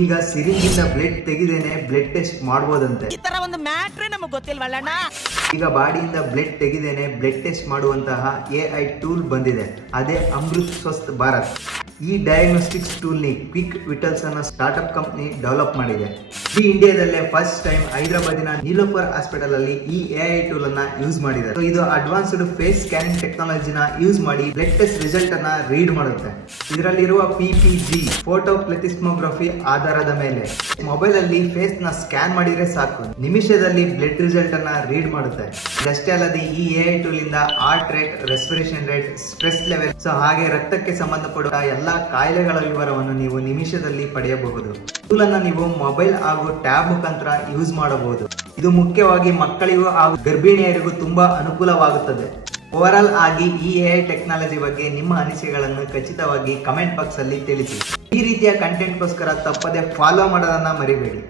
ಈಗ ಸಿರಿಂಜಿಂದ blood ತೆಗೆದೇನೆ blood test ಮಾಡಬಹುದಂತೆ. ಈ ತರ ಒಂದು ಮ್ಯಾಟ್ರೇ ನಮಗೆ ಗೊತ್ತಿಲ್ವಲ್ಲಣ್ಣ. ಈಗ ಬಾಡಿಯಿಂದ ಬ್ಲಡ್ ತೆಗೆದೇನೆ ಬ್ಲಡ್ ಟೆಸ್ಟ್ ಮಾಡುವಂತಹ AI ಟೂಲ್ ಬಂದಿದೆ. ಅದೇ ಅಮೃತ್ ಸ್ವಸ್ಥ ಭಾರತ್. ಈ ಡಯಾಗ್ನೋಸ್ಟಿಕ್ಸ್ ಟೂಲ್ ನಿ ಕ್ವಿಕ್ ವಿಟಲ್ಸ್ ಅನ್ನೋ ಸ್ಟಾರ್ಟ್ಅಪ್ ಕಂಪನಿ ಡೆವಲಪ್ ಮಾಡಿದೆ. ಈ ಇಂಡಿಯಾದಲ್ಲೇ ಫಸ್ಟ್ ಟೈಮ್ ಹೈದರಾಬಾದಿನ ನೀಲೋಫರ್ ಹಾಸ್ಪಿಟಲ್ ಅಲ್ಲಿ ಈ AI ಟೂಲ್ ಅನ್ನ ಯೂಸ್ ಮಾಡಿದ್ದಾರೆ. ಇದು ಅಡ್ವಾನ್ಸ್ಡ್ ಫೇಸ್ ಸ್ಕ್ಯಾನಿಂಗ್ ಟೆಕ್ನಾಲಜಿನ ಯೂಸ್ ಮಾಡಿ ಬ್ಲಡ್ ಟೆಸ್ಟ್ ರಿಸಲ್ಟ್ ಅನ್ನ ರೀಡ್ ಮಾಡುತ್ತೆ. ಇದರಲ್ಲಿರುವ PPG ಫೋಟೋ ಪ್ಲೆಥಿಸ್ಮೋಗ್ರಫಿ ಆಧಾರದ ಮೇಲೆ ಮೊಬೈಲ್ ಅಲ್ಲಿ ಫೇಸ್ ನ ಸ್ಕ್ಯಾನ್ ಮಾಡಿದ್ರೆ ಸಾಕು, ನಿಮಿಷದಲ್ಲಿ ಬ್ಲಡ್ ರಿಸಲ್ಟ್ ಅನ್ನ ರೀಡ್ ಮಾಡುತ್ತೆ. ಇದಷ್ಟೇ ಅಲ್ಲದೆ ಈ AI ಟೂಲ್ ಇಂದ heart rate, respiration rate, stress level, ಹಾಗೆ ರಕ್ತಕ್ಕೆ ಸಂಬಂಧಪಟ್ಟ ಎಲ್ಲಾ ಕಾಯಿಲೆಗಳ ವಿವರವನ್ನು ನೀವು ನಿಮಿಷದಲ್ಲಿ ಪಡೆಯಬಹುದು. ಟೂಲ್ ಅನ್ನ ನೀವು ಮೊಬೈಲ್ ಹಾಗೂ ಟ್ಯಾಬ್ ಮುಖಾಂತರ ಯೂಸ್ ಮಾಡಬಹುದು. ಇದು ಮುಖ್ಯವಾಗಿ ಮಕ್ಕಳಿಗೂ ಹಾಗೂ ಗರ್ಭಿಣಿಯರಿಗೂ ತುಂಬಾ ಅನುಕೂಲವಾಗುತ್ತದೆ. ಓವರ್ ಆಗಿ ಈ AI ಟೆಕ್ನಾಲಜಿ ಬಗ್ಗೆ ನಿಮ್ಮ ಅನಿಸಿಕೆಗಳನ್ನು ಖಚಿತವಾಗಿ ಕಮೆಂಟ್ ಬಾಕ್ಸ್ ಅಲ್ಲಿ ತಿಳಿಸಿ. ಈ ರೀತಿಯ ಕಂಟೆಂಟ್ಗೋಸ್ಕರ ತಪ್ಪದೆ ಫಾಲೋ ಮಾಡೋದನ್ನ ಮರಿಬೇಡಿ.